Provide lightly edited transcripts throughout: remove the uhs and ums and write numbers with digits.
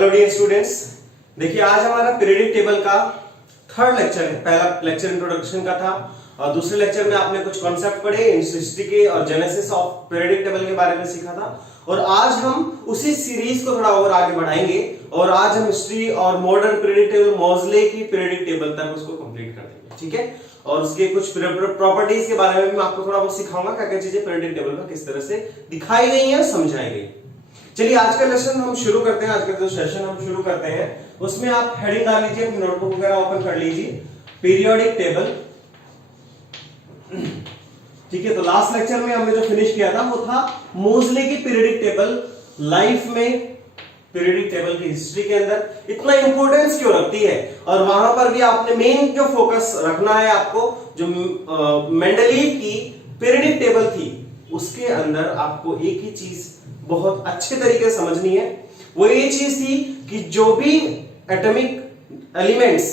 Hello dear students, देखिए आज हमारा पीरियडिक टेबल का थर्ड लेक्चर है। पहला लेक्चर इंट्रोडक्शन का था और दूसरे लेक्चर में आपने कुछ कॉन्सेप्ट पढ़े हिस्ट्री के और जेनेसिस ऑफ पीरियडिक टेबल के बारे में सीखा था। और आज हम उसी सीरीज को थोड़ा और आगे बढ़ाएंगे और आज हम हिस्ट्री और मॉडर्न पीरियडिक टेबल मोज़ले की पीरियडिक टेबल तक उसको कंप्लीट कर देंगे, ठीक है। और उसके कुछ प्रॉपर्टीज के बारे में भी मैं आपको थोड़ा बहुत सिखाऊंगा, क्या क्या चीजें पीरियडिक टेबल में किस तरह से दिखाई गई है, समझाई गई। चलिए आज का लेसन हम शुरू करते हैं। आज का जो सेशन हम शुरू करते हैं उसमें आप हेडिंग डाल लीजिए, अपनी नोटबुक वगैरह ओपन कर लीजिए, पीरियोडिक टेबल, ठीक है। तो लास्ट लेक्चर में हमने जो फिनिश किया था वो था मोज़ले की पीरियडिक टेबल लाइफ में, पीरियडिक टेबल की हिस्ट्री के अंदर इतना इंपॉर्टेंस क्यों रखती है। और वहां पर भी आपने मेन जो फोकस रखना है आपको, जो मेंडलीव की पीरियडिक टेबल थी उसके अंदर आपको एक ही चीज बहुत अच्छे तरीके से समझनी है। वो ये चीज थी कि जो भी एलिमेंट्स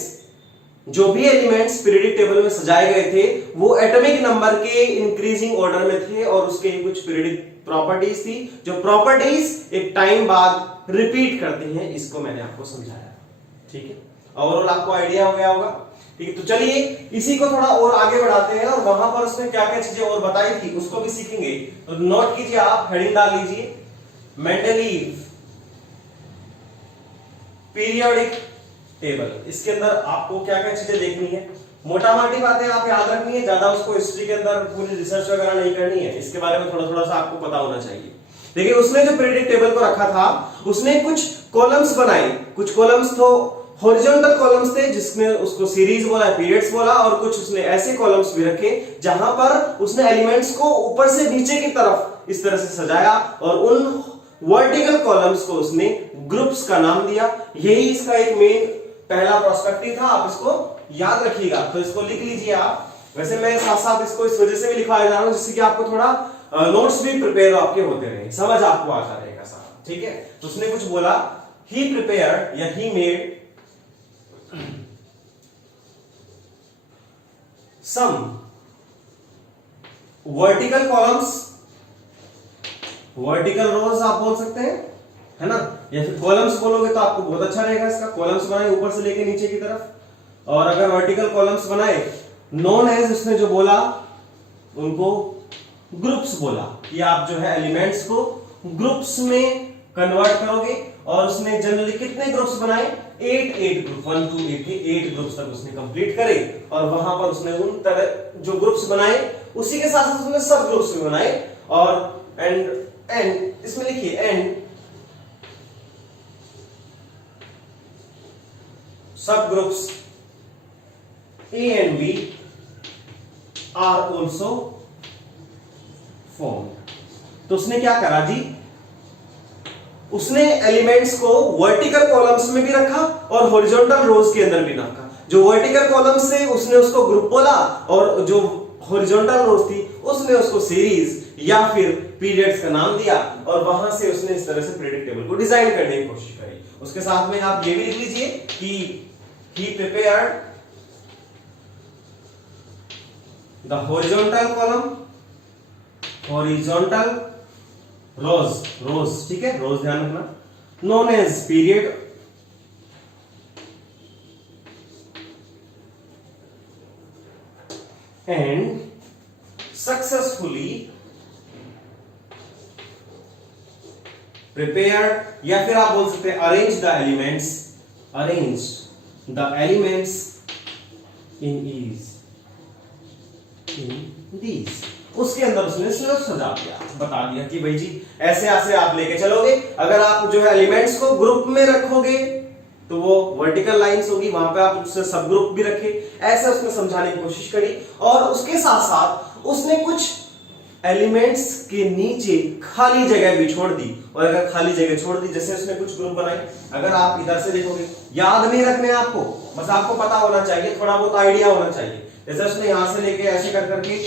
पीरियडिक टेबल में सजाए गए थे वो एटॉमिक नंबर के इंक्रीजिंग ऑर्डर में थे और उसके कुछ पीरियडिक प्रॉपर्टीज थी, जो प्रॉपर्टीज एक टाइम बाद रिपीट करती हैं। इसको मैंने आपको समझाया, ठीक है। ओवरऑल आपको आइडिया हो गया होगा, ठीक है। तो चलिए इसी को थोड़ा और आगे बढ़ाते हैं और वहां पर उसने क्या क्या चीजें और बताई थी उसको भी सीखेंगे। तो नोट कीजिए, आप हेडिंग डाल लीजिए, मेंडलीव पीरियोडिक टेबल। इसके अंदर आपको क्या क्या चीजें देखनी है, मोटा मोटी बातें आप याद रखनी है, ज्यादा उसको हिस्ट्री के अंदर पूरी रिसर्च वगैरह नहीं करनी है। इसके बारे में थोड़ा थोड़ा सा आपको पता होना चाहिए। देखिए उसने जो पीरियडिक टेबल को रखा था उसने कुछ कॉलम्स बनाए, कुछ कॉलम्स तो हॉरिजॉन्टल कॉलम्स थे जिसमें उसको सीरीज बोला, पीरियड्स बोला, और कुछ उसने ऐसे कॉलम्स भी रखे जहां पर उसने एलिमेंट्स को ऊपर से नीचे की तरफ इस तरह से सजाया और उन वर्टिकल कॉलम्स को उसने ग्रुप्स का नाम दिया। यही इसका एक मेन पहला पर्सपेक्टिव था। आप इसको याद रखिएगा, तो इसको लिख लीजिए आप। वैसे मैं साथ साथ इसको इस वजह से भी लिखवाया जा रहा हूं जिससे कि आपको थोड़ा नोट्स भी प्रिपेयर आपके होते रहे, समझ आपको आता रहेगा सारा, ठीक है। तो उसने कुछ बोला, ही प्रिपेयर्ड या he made some vertical columns, vertical rows आप बोल सकते हैं, है ना, या फिर कॉलम्स बोलोगे तो आपको बहुत अच्छा रहेगा। इसका कॉलम्स बनाए ऊपर से लेके नीचे की तरफ, और अगर वर्टिकल कॉलम्स बनाए नॉन एज, उसने जो बोला उनको ग्रुप्स बोला कि आप जो है एलिमेंट्स को ग्रुप्स में कन्वर्ट करोगे। और उसने जनरली कितने ग्रुप्स बनाए, 8 ग्रुप, 1 to 8 ग्रुप्स तक उसने कंप्लीट करे। और वहां पर उसने उन तरह जो ग्रुप्स बनाए उसी के साथ साथ उसने सब ग्रुप्स भी बनाए। और एंड इसमें लिखिए, एंड सब groups A and B are also formed। तो उसने क्या करा जी, उसने एलिमेंट्स को वर्टिकल कॉलम्स में भी रखा और हॉरिजॉन्टल रोज के अंदर भी रखा। जो वर्टिकल कॉलम्स थे उसने उसको ग्रुप बोला और जो हॉरिजॉन्टल रोज थी उसने उसको सीरीज या फिर पीरियड्स का नाम दिया। और वहां से उसने इस तरह से पीरियडिक टेबल को डिजाइन करने की कोशिश करी। उसके साथ में आप ये भी लिख लीजिए कि he prepared the horizontal column, horizontal rows, ठीक है, रोज ध्यान रखना, known as period, and successfully prepared, या फिर आप बोल सकते हैं arrange the elements, arranged the elements in these। उसके अंदर उसने सिर्फ सजा दिया, बता दिया कि भाई जी ऐसे ऐसे आप लेके चलोगे। अगर आप जो है एलिमेंट्स को ग्रुप में रखोगे तो वो वर्टिकल लाइंस होगी, वहां पे आप उससे सब ग्रुप भी रखे, ऐसे उसने समझाने की कोशिश करी। और उसके साथ साथ उसने कुछ एलिमेंट्स के नीचे खाली जगह भी छोड़ दी। और अगर खाली जगह छोड़ दी, जैसे उसने कुछ ग्रुप बनाए, अगर आप इधर से देखोगे, याद नहीं रखने आपको, बस आपको पता होना चाहिए, थोड़ा बहुत आइडिया होना चाहिए। जैसे उसने यहां से लेके ऐसे कर करके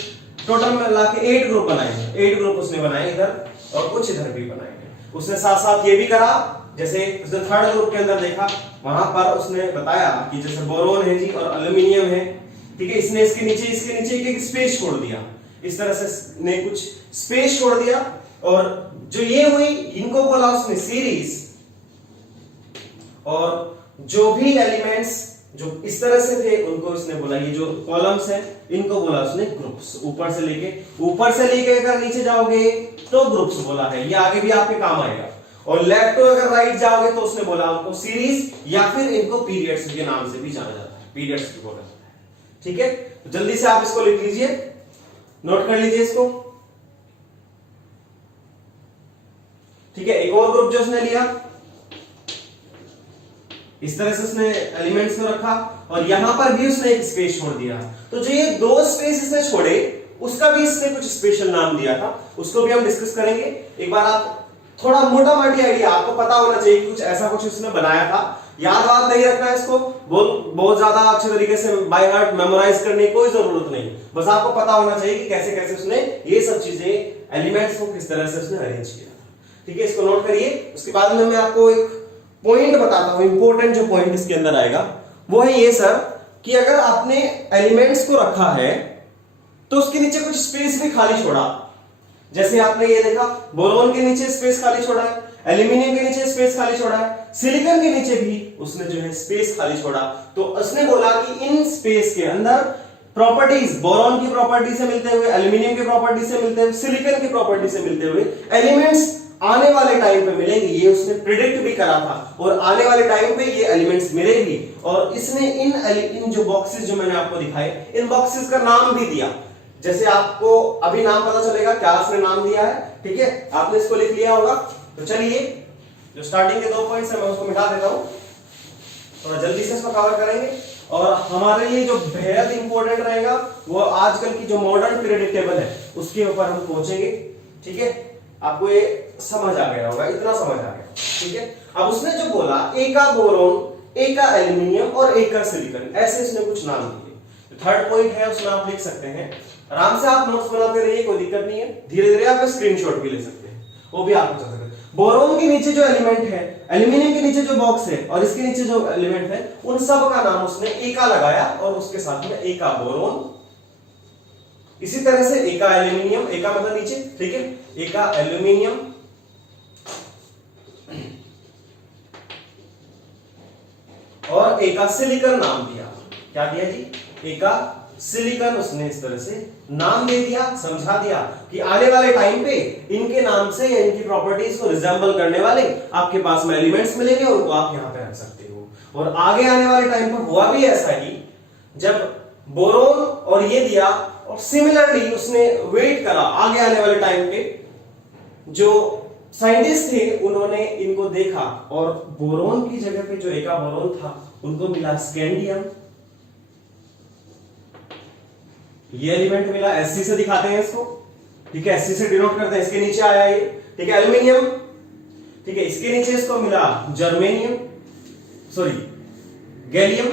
टोटल मिला के 8 ग्रुप बनाए, 8 ग्रुप उसने बनाए इधर और कुछ इधर भी बनाए। उसने साथ साथ ये भी करा, जैसे उसने थर्ड ग्रुप के अंदर देखा, वहां पर उसने बताया कि जैसे बोरोन है जी और एल्यूमिनियम है, ठीक है, इसने इसके नीचे एक स्पेस छोड़ दिया। इस तरह से ने कुछ स्पेस छोड़ दिया और जो ये हुई इनको बोला उसने सीरीज, और जो भी एलिमेंट्स जो इस तरह से थे उनको इसने बोला, ये जो कॉलम्स हैं इनको बोला उसने ग्रुप्स। ऊपर से लेके अगर नीचे जाओगे तो ग्रुप्स बोला है, ये आगे भी आपके काम आएगा। और लेफ्ट टू अगर राइट जाओगे तो उसने बोला उनको सीरीज या फिर इनको पीरियड्स के नाम से भी जाना जाता है, पीरियड्स भी बोला जाता है। ठीक है, तो जल्दी से आप इसको लिख लीजिए, नोट कर लीजिए इसको। ठीक है, एक और ग्रुप जो उसने लिया, इस तरह से उसने एलिमेंट्स को रखा और यहां पर भी उसने एक स्पेस छोड़ दिया। तो जो ये दो स्पेस इसने छोड़े उसका भी इसने कुछ स्पेशल नाम दिया था, उसको भी हम डिस्कस करेंगे। एक बार आप थोड़ा मोटा मोटी आइडिया आपको पता होना चाहिए कि कुछ ऐसा कुछ इसने बनाया था। याद वाद नहीं रखना है इसको, बहुत ज्यादा अच्छे तरीके से बाय हार्ट मेमोराइज करने की कोई जरूरत नहीं, बस आपको पता होना चाहिए कि कैसे कैसे उसने ये सब चीजें एलिमेंट्स को किस तरह से उसने अरेंज किया। ठीक है, इसको नोट करिए। उसके बाद में मैं आपको एक पॉइंट बताता हूं, इंपॉर्टेंट जो पॉइंट इसके अंदर आएगा वो है ये सर, कि अगर आपने एलिमेंट्स को रखा है तो उसके नीचे कुछ स्पेस भी खाली छोड़ा। जैसे आपने ये देखा, बोरोन के नीचे स्पेस खाली छोड़ा है, एल्यूमिनियम के नीचे स्पेस खाली छोड़ा है, सिलिकॉन के नीचे भी उसने जो है स्पेस खाली छोड़ा। तो उसने बोला कि इन स्पेस के अंदर प्रॉपर्टीज, बोरोन की प्रॉपर्टी से मिलते हुए, एल्यूमिनियम की प्रॉपर्टी से मिलते हुए, सिलिकॉन की प्रॉपर्टी से मिलते हुए एलिमेंट्स आने वाले टाइम पे मिलेंगे। ये उसने प्रिडिक्ट भी करा था और आने वाले टाइम पे ये एलिमेंट्स मिलेंगे। और इसने इन जो बॉक्सेस जो मैंने आपको दिखाए, इन बॉक्सेस का नाम भी दिया। जैसे आपको अभी नाम पता चलेगा क्या उसने नाम दिया है। ठीक है, आपने इसको लिख लिया होगा। तो चलिए, जो स्टार्टिंग के 2 पॉइंट्स है मैं उसको मिटा देता हूं, थोड़ा जल्दी से इसको कवर करेंगे। और हमारे लिए जो बेहद इंपॉर्टेंट रहेगा वो आजकल की जो मॉडर्न पीरियोडिक टेबल है उसके ऊपर हम पहुंचेंगे। ठीक है, आपको ये समझ आ गया होगा, इतना समझ आ गया। ठीक है, अब उसने जो बोला एक का बोरोन, एक का एल्यूमिनियम और एक का सिलिकॉन, ऐसे उसने कुछ नाम दिए। थर्ड पॉइंट है उसमें आप लिख सकते हैं, आराम से आप नोट्स बनाते रहिए, कोई दिक्कत नहीं है। धीरे धीरे आप स्क्रीनशॉट भी ले सकते हैं, वो भी आपको चल सकता है। बोरोन के नीचे जो एलिमेंट है, एल्यूमिनियम के नीचे जो बॉक्स है और इसके नीचे जो एलिमेंट है, उन सब का नाम उसने एका लगाया और उसके साथ में एका बोरोन, इसी तरह से एका एल्यूमिनियम, एका मतलब नीचे, ठीक है, एका एल्यूमिनियम और एका सिलिकॉन नाम दिया। क्या दिया जी? एका सिलिकॉन उसने इस तरह से नाम दे दिया, समझा दिया कि आने वाले टाइम पे इनके नाम से या इनकी प्रॉपर्टीज को रिजेंबल करने वाले आपके पास में एलिमेंट्स मिलेंगे और उनको आप यहां पे रख सकते हो। और आगे आने वाले टाइम पर हुआ भी ऐसा ही, जब बोरोन और ये दिया और सिमिलरली उसने वेट करा आगे आने वाले टाइम पे, जो साइंटिस्ट थे उन्होंने इनको देखा और बोरोन की जगह पे जो एका बोरोन था उनको मिला स्कैंडियम, ये एलिमेंट मिला, Sc से दिखाते हैं इसको, ठीक है, Sc से डिनोट करते हैं, इसके नीचे आया ये, ठीक है, एल्यूमिनियम, ठीक है, इसके नीचे इसको मिला germanium, sorry gallium,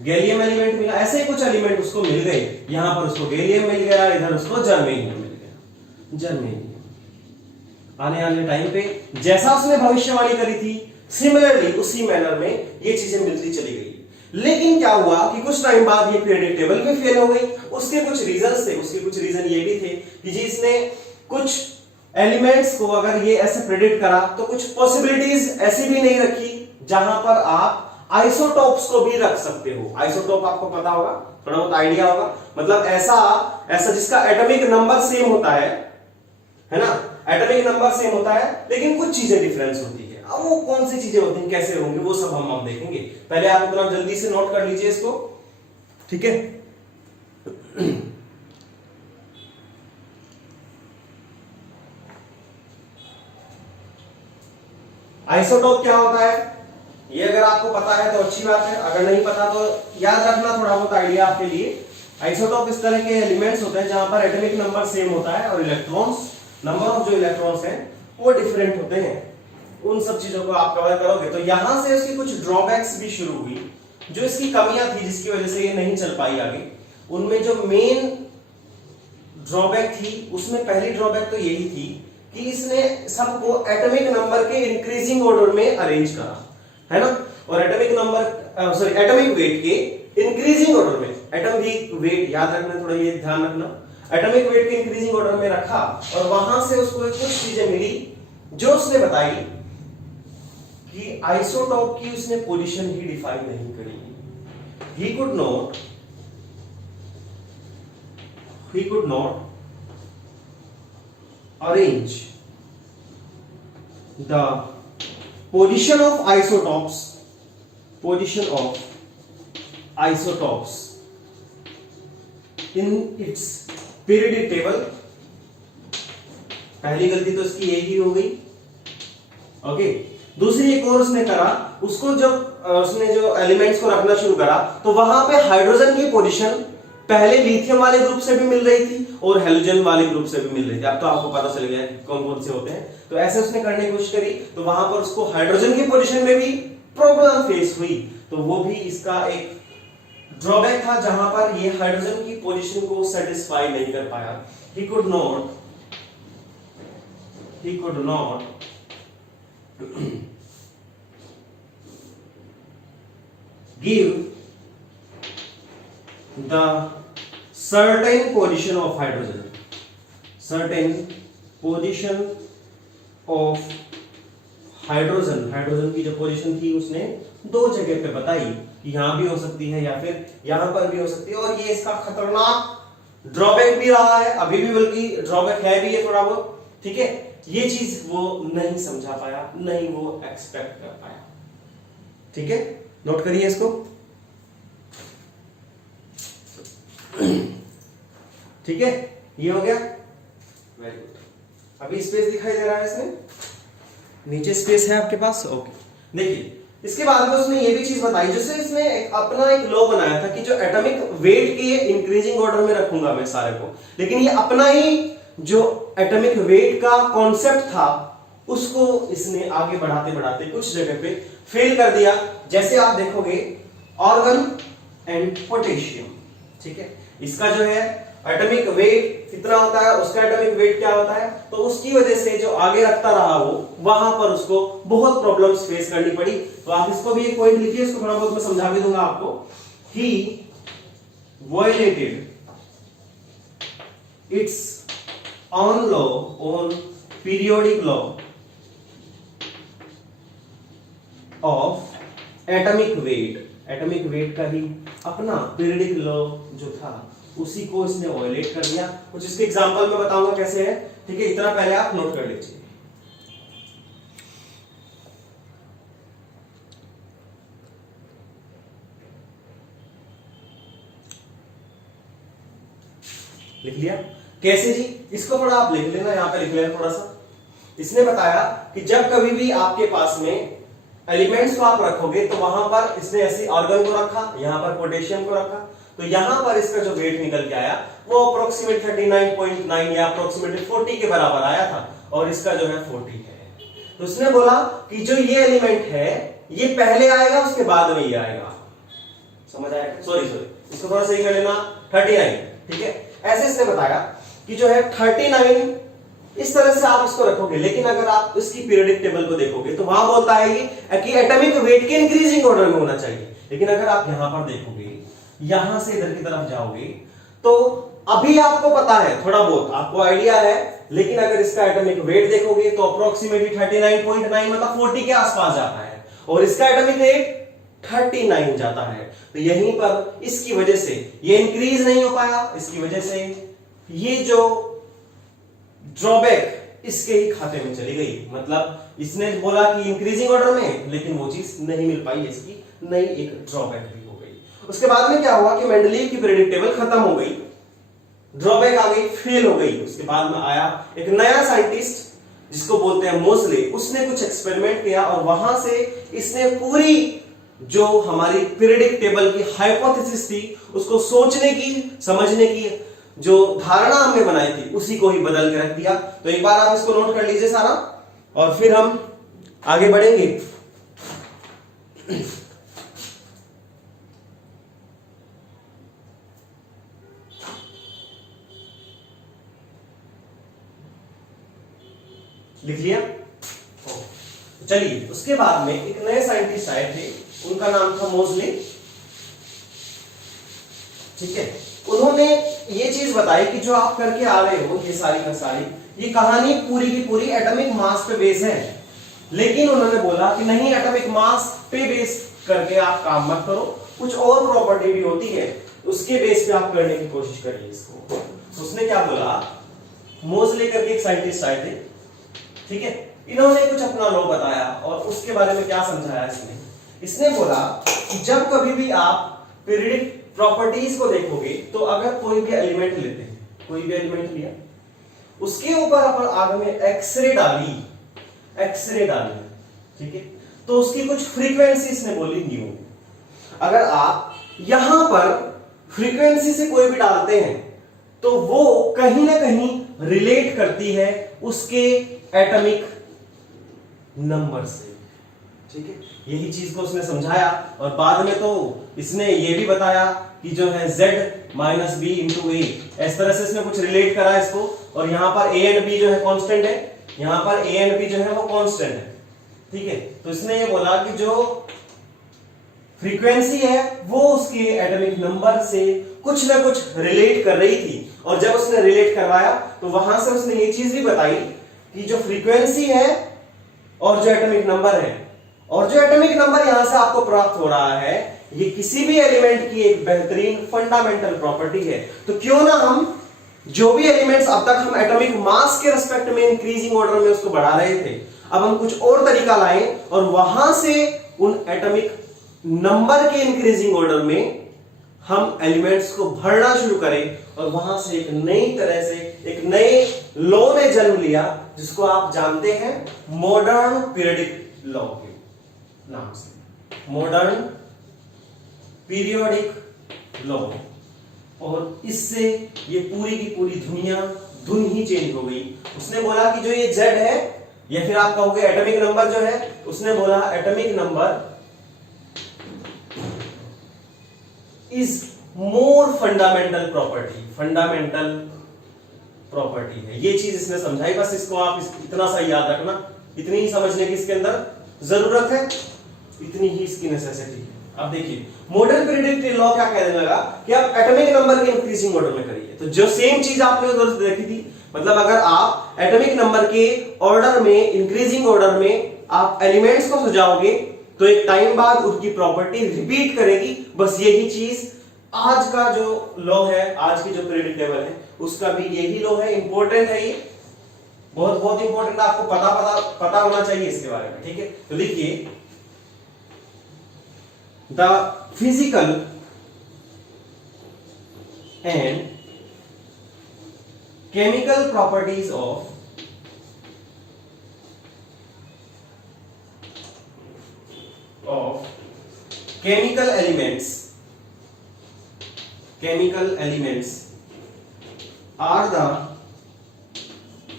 gallium element मिला, ऐसे ही कुछ एलिमेंट उसको मिल गए। यहां पर उसको गैलियम मिल गया, इधर उसको जर्मेनियम मिल गया। जर्मेनियम आने वाले टाइम पे जैसा उसने भविष्यवाणी करी थी सिमिलरली उसी मैनर में ये चीजें मिलती चली गई। लेकिन क्या हुआ कि कुछ टाइम बाद ये पीरियोडिक टेबल भी फेल हो गई। उसके कुछ रीजंस थे, उसके कुछ रीजन ये भी थे कि जी इसने कुछ एलिमेंट्स को अगर ये ऐसे प्रेडिक्ट करा तो कुछ पॉसिबिलिटीज ऐसी भी नहीं रखी जहां पर आप आइसोटोप्स को भी रख सकते हो। आइसोटोप आपको पता होगा, थोड़ा बहुत आइडिया होगा, मतलब ऐसा जिसका एटॉमिक नंबर सेम होता है ना, एटॉमिक नंबर सेम होता है लेकिन कुछ चीजें डिफरेंस होती है। अब वो कौन सी चीजें होती हैं, कैसे होंगे, वो सब हम देखेंगे। पहले आप इतना जल्दी से नोट कर लीजिए इसको, ठीक है। आइसोटोप क्या होता है, ये अगर आपको पता है तो अच्छी बात है, अगर नहीं पता तो याद रखना, थोड़ा बहुत आइडिया आपके लिए। आइसोटोप इस तरह के एलिमेंट्स होते हैं जहां पर एटॉमिक नंबर सेम होता है और इलेक्ट्रॉन्स, नंबर ऑफ जो इलेक्ट्रॉन्स हैं वो डिफरेंट होते हैं। उन सब चीजों को आप कवर करोगे तो यहां से इसकी कुछ ड्रॉबैक्स भी शुरू हुई, जो इसकी कमियां थी जिसकी वजह से ये नहीं चल पाई आगे। उनमें जो मेन ड्रॉबैक थी, उसमें पहली ड्रॉबैक तो यही थी कि इसने सबको एटॉमिक नंबर के इंक्रीजिंग ऑर्डर में अरेंज करा, है ना, और एटॉमिक वेट के इंक्रीजिंग ऑर्डर में, एटॉमिक वेट याद रखना, थोड़ा ये ध्यान रखना, एटॉमिक वेट के इंक्रीजिंग ऑर्डर में रखा और वहां से उसको कुछ चीजें मिली जो उसने बताई कि आइसोटॉप की उसने पोजीशन ही डिफाइन नहीं करी। He could not arrange the position of isotopes in its periodic table। पहली गलती तो इसकी यही हो गई। ओके, दूसरी एक और उसने करा, उसको जब उसने जो एलिमेंट्स को रखना शुरू करा तो वहां पे हाइड्रोजन की पोजीशन पहले लिथियम वाले ग्रुप से भी मिल रही थी और हेलोजन वाले ग्रुप से भी मिल रही थी। अब तो आपको पता चल गया कौन कौन से होते हैं। तो ऐसे उसने करने की कोशिश करी तो वहां पर उसको हाइड्रोजन की पोजीशन में भी प्रॉब्लम फेस हुई। तो वो भी इसका एक ड्रॉबैक था जहां पर ये हाइड्रोजन की पोजीशन को सेटिस्फाई नहीं कर पाया। He could not give the certain position of hydrogen hydrogen की जो पोजीशन थी उसने दो जगह पे बताई कि यहां भी हो सकती है या फिर यहां पर भी हो सकती है। और ये इसका खतरनाक ड्रॉबैक भी रहा है अभी भी, बल्कि ड्रॉबैक है भी ये थोड़ा बहुत। ठीक है, ये चीज वो नहीं समझा पाया, नहीं वो एक्सपेक्ट कर पाया। ठीक है, नोट करिए इसको। ठीक है, ये हो गया, वेरी गुड। अभी स्पेस दिखाई दे रहा है इसमें, नीचे स्पेस है आपके पास। ओके, देखिए इसके बाद में उसने ये भी चीज बताई, जैसे इसने अपना एक लॉ बनाया था कि जो एटॉमिक वेट के इंक्रीजिंग ऑर्डर में रखूंगा मैं सारे को, लेकिन ये अपना ही जो एटॉमिक वेट का कॉन्सेप्ट था उसको इसने आगे बढ़ाते बढ़ाते कुछ जगह पे फेल कर दिया। जैसे आप देखोगे ऑर्गन एंड पोटेशियम। ठीक है, इसका जो है एटॉमिक वेट कितना होता है, उसका एटॉमिक वेट क्या होता है, तो उसकी वजह से जो आगे रखता रहा वो वहां पर उसको बहुत प्रॉब्लम्स फेस करनी पड़ी। तो आप इसको भी एक पॉइंट लिखिए, इसको थोड़ा बहुत मैं समझा भी दूंगा आपको। He violated its own law, on periodic law of atomic weight का ही अपना पीरियोडिक लॉ जो था उसी को इसने वायलेट कर दिया। कुछ इसके एग्जांपल में बताऊंगा कैसे है। ठीक है, इतना पहले आप नोट कर लीजिए। लिख लिया कैसे जी, इसको थोड़ा आप लिख लेना, यहां पे लिख लेना थोड़ा सा। इसने बताया कि जब कभी भी आपके पास में एलिमेंट्स को आप रखोगे तो वहां पर इसने ऐसे आर्गन को रखा, यहां पर पोटेशियम को रखा, तो यहां पर इसका जो वेट निकल के आया वो अप्रोक्सीमेट 39.9 या अप्रोक्सीमेटली 40 के बराबर आया था, और इसका जो है 40 है। तो उसने बोला कि जो ये एलिमेंट है ये पहले आएगा उसके बाद में ये आएगा। समझ आया? सॉरी इसको थोड़ा सही कर लेना, 39। ठीक है, ऐसे इसने बताया कि जो है 39 इस तरह से आप इसको रखोगे, लेकिन अगर आप इसकी पीरियोडिक टेबल को देखोगे तो वहां बोलता है ये कि एटॉमिक वेट के इंक्रीजिंग ऑर्डर में होना चाहिए। लेकिन अगर आप यहां पर देखोगे, यहां से इधर की तरफ जाओगे, तो अभी आपको पता है, थोड़ा बहुत आपको आइडिया है, लेकिन अगर इसका एटॉमिक वेट देखोगे तो अप्रोक्सीमेटली 39.9 मतलब 40 के आसपास जाता है, और इसका एटॉमिक वेट 39 जाता है। तो यहीं पर इसकी वजह से ये इंक्रीज नहीं हो पाया, इसकी वजह से ये जो ड्रॉबैक इसके ही खाते में चली गई। मतलब इसने बोला कि इंक्रीजिंग ऑर्डर में, लेकिन वो चीज नहीं मिल पाई, इसकी नई एक ड्रॉबैक भी हो गई। उसके बाद में क्या हुआ कि मेंडलीव की पीरियोडिक टेबल खत्म हो गई, ड्रॉबैक आ गई, फेल हो गई। उसके बाद में आया एक नया साइंटिस्ट जिसको बोलते हैं मोसले, उसने कुछ एक्सपेरिमेंट किया और वहां से इसने पूरी जो हमारी पीरियोडिक टेबल की हाइपोथेसिस थी उसको सोचने की, समझने की जो धारणा हमने बनाई थी उसी को ही बदल के रख दिया। तो एक बार आप इसको नोट कर लीजिए सारा, और फिर हम आगे बढ़ेंगे। लिख लिया? चलिए, उसके बाद में एक नए साइंटिस्ट आए थे, उनका नाम था मोसले। ठीक है, उन्होंने ये चीज बताई कि जो आप करके आ रहे हो ये सारी का सारी, ये कहानी पूरी की पूरी एटॉमिक मास पे बेस है। लेकिन उन्होंने बोला कि नहीं, एटॉमिक मास पे बेस करके आप काम मत करो, कुछ और प्रॉपर्टी भी होती है उसके बेस पे आप करने की कोशिश करिए इसको। तो उसने क्या बोला, मोज़ले करके एक साइंटिस्ट आए थे, ठीक है, इन्होंने कुछ अपना लॉ बताया और उसके बारे में क्या समझाया इसने बोला कि जब कभी भी आप पीरियडिक प्रॉपर्टीज को देखोगे तो अगर कोई भी एलिमेंट लेते हैं, कोई भी एलिमेंट लिया, उसके ऊपर अपन आगे में एक्सरे डाली, ठीक है, तो उसकी कुछ फ्रीक्वेंसी इसने बोली न्यू। अगर आप यहां पर फ्रीक्वेंसी से कोई भी डालते हैं तो वो कहीं ना कहीं रिलेट करती है उसके एटॉमिक नंबर से, ठीक है। यही चीज को उसने समझाया और बाद में तो इसने ये भी बताया कि जो है z माइनस बी इंटू ए, इस तरह से इसने कुछ रिलेट करा इसको। और यहां पर a एंड b जो है कांस्टेंट है, यहां पर a एंड b जो है वो कांस्टेंट है, ठीक है। तो इसने ये बोला कि जो फ्रीक्वेंसी है वो उसके एटॉमिक नंबर से कुछ ना कुछ रिलेट कर रही थी। और जब उसने रिलेट करवाया तो वहां से उसने ये चीज भी बताई कि जो फ्रीक्वेंसी है और जो एटॉमिक नंबर है, और जो एटॉमिक नंबर यहां से आपको प्राप्त हो रहा है, ये किसी भी एलिमेंट की एक बेहतरीन फंडामेंटल प्रॉपर्टी है। तो क्यों ना हम जो भी एलिमेंट्स अब तक हम एटॉमिक मास के रिस्पेक्ट में इंक्रीजिंग ऑर्डर में उसको बढ़ा रहे थे, अब हम कुछ और तरीका लाएं और वहां से उन एटॉमिक नंबर के इंक्रीजिंग ऑर्डर में हम एलिमेंट्स को भरना शुरू करें और वहां से एक नई तरह से एक नए लॉ ने जन्म लिया जिसको आप जानते हैं मॉडर्न पीरियडिक लॉ के नाम से, मॉडर्न पीरियोडिक लॉ। और इससे ये पूरी की पूरी दुनिया धुन ही चेंज हो गई। उसने बोला कि जो ये Z है, या फिर आप कहोगे एटॉमिक नंबर जो है, उसने बोला atomic number is more fundamental property है। ये चीज इसने समझाई, बस इसको आप इतना सा याद रखना, इतनी ही समझने की इसके अंदर जरूरत है, इतनी ही इसकी नेसेसिटी है। अब देखिए मॉडर्न पीरियडिक लॉ क्या कहने लगा कि आप एटॉमिक नंबर के इंक्रीजिंग ऑर्डर में करिए। तो जो सेम चीज आपने उधर देखी थी, मतलब अगर आप एटॉमिक नंबर के ऑर्डर में, इंक्रीजिंग ऑर्डर में आप एलिमेंट्स को सजाओगे तो एक टाइम बाद उनकी प्रॉपर्टी रिपीट करेगी। बस यही चीज आज का जो लॉ है, आज की जो पीरियडिक टेबल है, उसका भी यही लॉ है। इंपॉर्टेंट है ये, बहुत बहुत इंपॉर्टेंट, आपको पता होना चाहिए इसके बारे में, ठीक है। तो देखिए the physical and chemical properties of chemical elements are the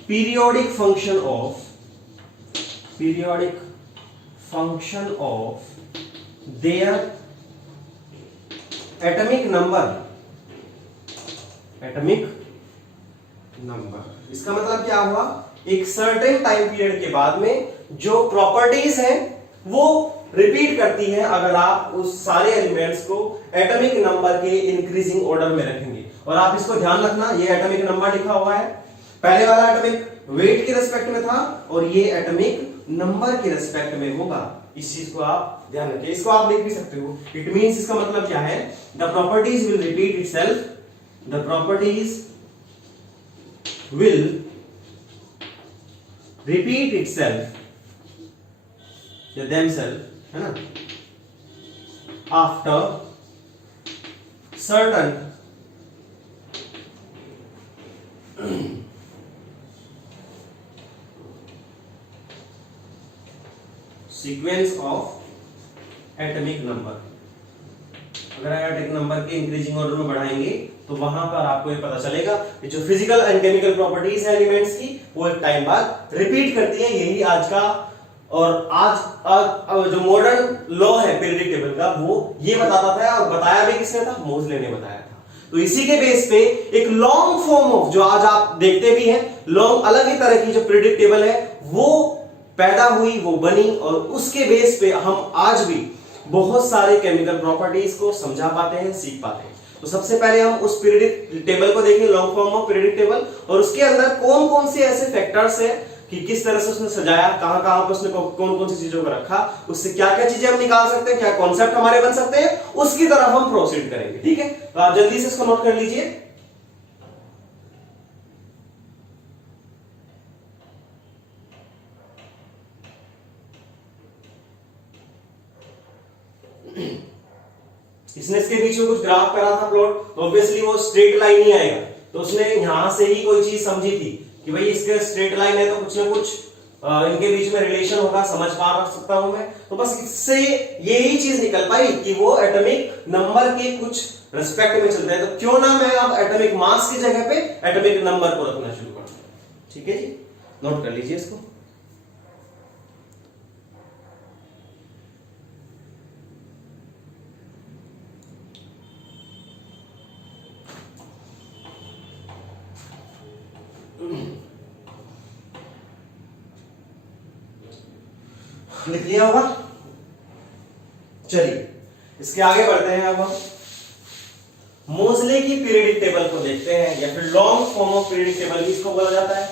periodic function of their atomic number। इसका मतलब क्या हुआ, एक सर्टेन टाइम पीरियड के बाद में जो प्रॉपर्टीज हैं वो रिपीट करती है अगर आप उस सारे एलिमेंट्स को एटॉमिक नंबर के इंक्रीजिंग ऑर्डर में रखेंगे। और आप इसको ध्यान रखना, ये एटॉमिक नंबर लिखा हुआ है, पहले वाला एटॉमिक वेट के रिस्पेक्ट में था और ये एटॉमिक नंबर के रिस्पेक्ट में होगा। इस चीज को आप ध्यान रखिए। इसको आप लिख भी सकते हो, इट मींस इसका मतलब क्या है, the properties will repeat itself, the properties will repeat itself या themselves, है ना, after certain sequence of atomic number. अगर एटॉमिक नंबर के इंक्रीजिंग ऑर्डर में बढ़ाएंगे तो वहां पर आपको ये पता चलेगा कि जो फिजिकल एंड केमिकल प्रॉपर्टीज है एलिमेंट्स की, वो एक टाइम बाद रिपीट करती है। यही आज का और आज जो मॉडर्न लॉ है पीरियडिक टेबल का, वो ये बताता था। और बताया भी किसने था, मोज़ले ने बताया था। तो इसी के बेस पे एक लॉन्ग फॉर्म ऑफ, जो आज आप देखते भी हैं, लॉन्ग अलग ही तरह की जो पीरियडिक टेबल है वो पैदा हुई, वो बनी। और उसके बेस पे हम आज भी बहुत सारे केमिकल प्रॉपर्टीज को समझा पाते हैं, सीख पाते हैं। तो सबसे पहले हम उस पीरियडिक टेबल को देखें, long form of periodic table, और उसके अंदर कौन कौन से ऐसे फैक्टर्स हैं कि किस तरह से उसने सजाया, कहां कहां पर उसने कौन कौन सी चीजों को रखा, उससे क्या क्या चीजें हम निकाल सकते हैं, क्या कॉन्सेप्ट हमारे बन सकते हैं, उसकी तरफ हम प्रोसीड करेंगे। ठीक है, तो आप जल्दी से इसको नोट कर लीजिए। इसने इसके बीच में कुछ ग्राफ करा था प्लॉट, तो ऑब्वियसली वो स्ट्रेट लाइन ही आएगा, तो उसने यहां से ही कोई चीज समझी थी कि भाई इसके स्ट्रेट लाइन है तो कुछ ना कुछ इनके बीच में रिलेशन होगा, समझ पा सकता हूं मैं। तो बस इससे यही चीज निकल पाई कि वो एटॉमिक नंबर के कुछ रिस्पेक्ट में चलते हैं, तो क्यों ना मैं अब एटॉमिक मास की जगह पे एटॉमिक नंबर को रखना शुरू कर दूं। ठीक है जी, नोट कर लीजिए इसको। लिख लिया होगा। चलिए इसके आगे बढ़ते हैं। अब हम मोजले की पीरियडिक टेबल को देखते हैं, या फिर long form of periodic table भी इसको बोला जाता है।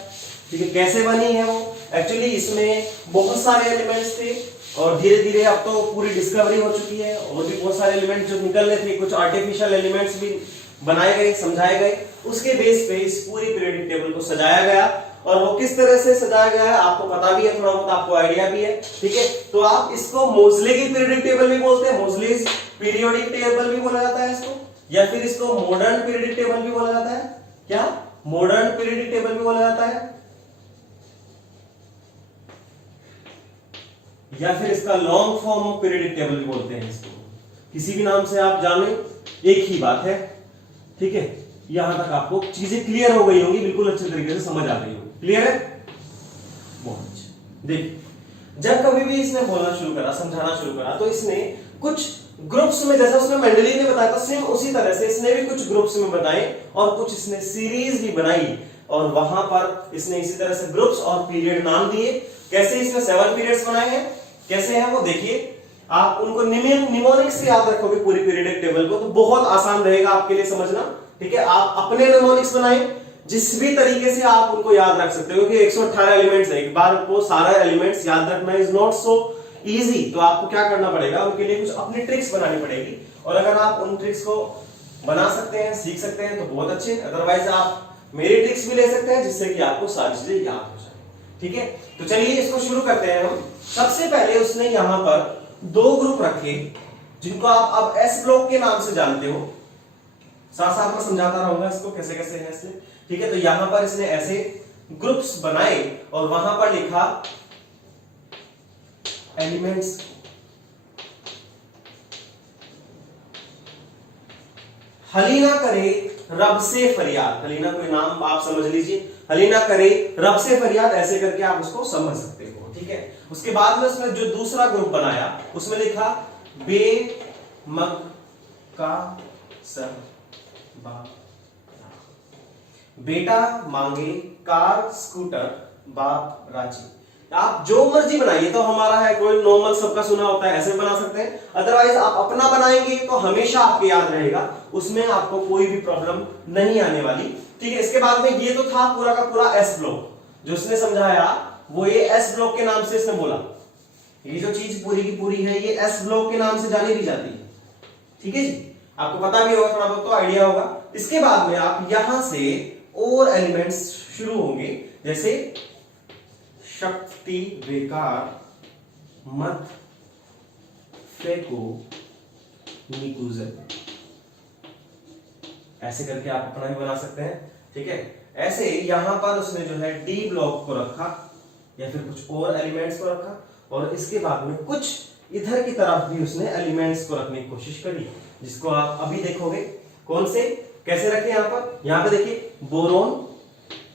ठीक है, कैसे बनी है वो? एक्चुअली इसमें बहुत सारे एलिमेंट्स थे और धीरे धीरे अब तो पूरी डिस्कवरी हो चुकी है, और भी बहुत सारे एलिमेंट्स जो निकल रहे थे, कुछ आर्टिफिशियल एलिमेंट्स भी बनाए गए, समझाए गए, उसके बेस पे इस पूरी पीरियडिक टेबल को सजाया गया। और वो किस तरह से सजाया गया है आपको पता भी है, थोड़ा बहुत आपको आइडिया भी है। ठीक है, तो आप इसको मोजले की पीरियडिक टेबल भी बोलते हैं, मोजले पीरियोडिक टेबल भी बोला जाता है इसको, या फिर इसको मॉडर्न पीरियडिक टेबल भी बोला जाता है। क्या मॉडर्न पीरियडिक टेबल भी बोला जाता है, या फिर इसका long form of periodic table भी बोलते हैं इसको। किसी भी नाम से आप जाने, एक ही बात है। ठीक है, यहां तक आपको चीजें क्लियर हो गई होंगी, बिल्कुल अच्छे तरीके से समझ आ गई होगी। क्लियर है? बहुत अच्छा। देखिए, जब कभी भी इसने बोलना शुरू करा, समझाना शुरू करा, तो इसने कुछ ग्रुप्स में, जैसा उसने मेंडली ने बताया था सेम उसी तरह से इसने भी कुछ ग्रुप्स में बताए, और कुछ इसने सीरीज भी बनाई, और वहां पर इसने इसी तरह से ग्रुप्स और पीरियड नाम दिए। कैसे इसने 7 पीरियड्स बनाए हैं, कैसे हैं वो देखिए। आप उनको निमोनिक से याद रखोगे पूरी पीरियडिक टेबल को, तो बहुत आसान रहेगा आपके लिए समझना। ठीक है, आप अपने निमोनिक्स बनाए, जिस भी तरीके से आप उनको याद रख सकते हो, क्योंकि 118 एलिमेंट्स है, एक बार को सारा एलिमेंट्स याद रखना इज नॉट सो इजी। तो आपको क्या करना पड़ेगा, उनके लिए कुछ अपनी ट्रिक्स बनानी पड़ेगी, और अगर आप उन ट्रिक्स को बना सकते हैं, सीख सकते हैं, तो बहुत अच्छे। अदरवाइज आप मेरी ट्रिक्स भी ले सकते हैं, जिससे कि आपको सारी चीजें याद हो जाए। ठीक है, तो चलिए इसको शुरू करते हैं हम। सबसे पहले उसने यहां पर 2 ग्रुप रखे, जिनको आप अब एस ब्लॉक के नाम से जानते हो। साथ साथ में समझाता रहूंगा इसको कैसे कैसे है इसमें। ठीक है, तो यहां पर इसने ऐसे ग्रुप्स बनाए, और वहां पर लिखा एलिमेंट्स। हली ना करे रब से फरियाद, हलीना कोई नाम आप समझ लीजिए, हलीना करे रब से फरियाद, ऐसे करके आप उसको समझ सकते हो। ठीक है, उसके बाद में उसने जो दूसरा ग्रुप बनाया, उसमें लिखा बे मग का सर बा, बेटा मांगे कार स्कूटर बाप राजी। आप जो मर्जी बनाइए, तो हमारा है कोई नॉर्मल सबका सुना होता है, ऐसे बना सकते हैं। अदरवाइज आप अपना बनाएंगे तो हमेशा आपके याद रहेगा, उसमें आपको कोई भी प्रॉब्लम नहीं आने वाली। ठीक है, इसके बाद में ये तो था पूरा का पूरा एस ब्लॉक, जो उसने समझाया वो ये एस ब्लॉक के नाम से इसने बोला। ये जो चीज पूरी की पूरी है, ये एस ब्लॉक के नाम से जानी भी जाती है। ठीक है जी, आपको पता भी होगा, थोड़ा बहुत तो आइडिया होगा। इसके बाद में आप यहां से और एलिमेंट्स शुरू होंगे, जैसे शक्ति बेकार मत फेंको निकुजन, ऐसे करके आप अपना भी बना सकते हैं। ठीक है, ऐसे यहां पर उसने जो है डी ब्लॉक को रखा, या फिर कुछ और एलिमेंट्स को रखा, और इसके बाद में कुछ इधर की तरफ भी उसने एलिमेंट्स को रखने की कोशिश करी, जिसको आप अभी देखोगे। कौन से कैसे रखे यहां पर, यहां पे देखिए boron,